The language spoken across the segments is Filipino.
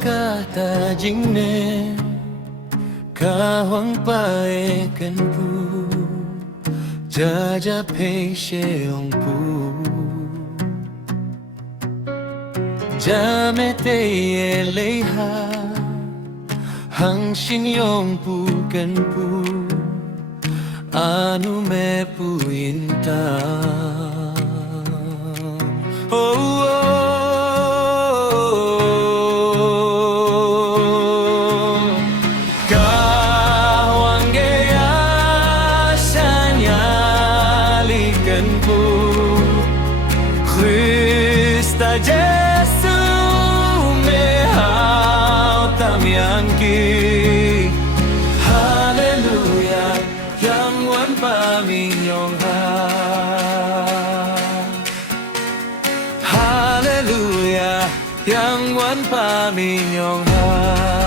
kata jingne kahwang pae kan pu jaja pei sheong pu jame te lei ha hang xin yong pu kan pu anu me pu inta oh Krista Jesu me hao tam yang ki Hallelujah yang wan pa min yong ha Hallelujah yang wan pa min yong ha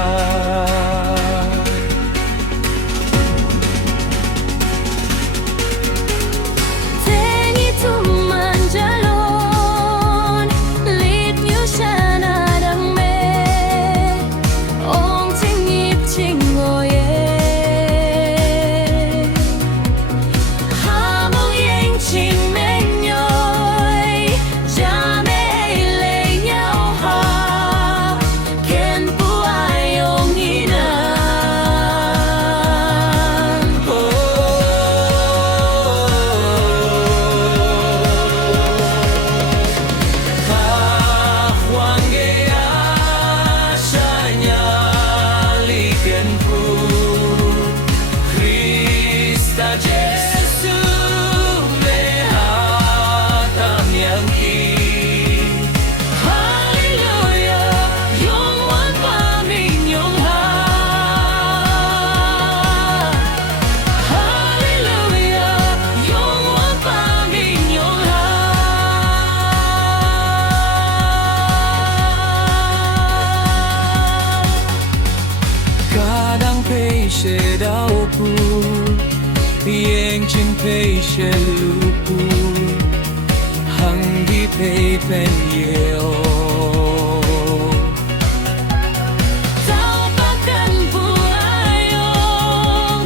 she dao pu Pieng chin pei she lu pu Hang di pei pen yeo Tao pa kan pu ayong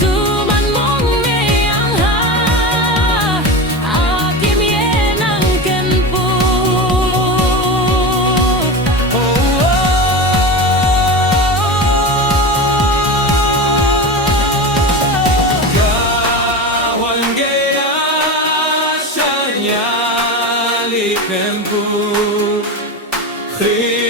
Tu man mong me ang ha Akim ye nang kan pu Krista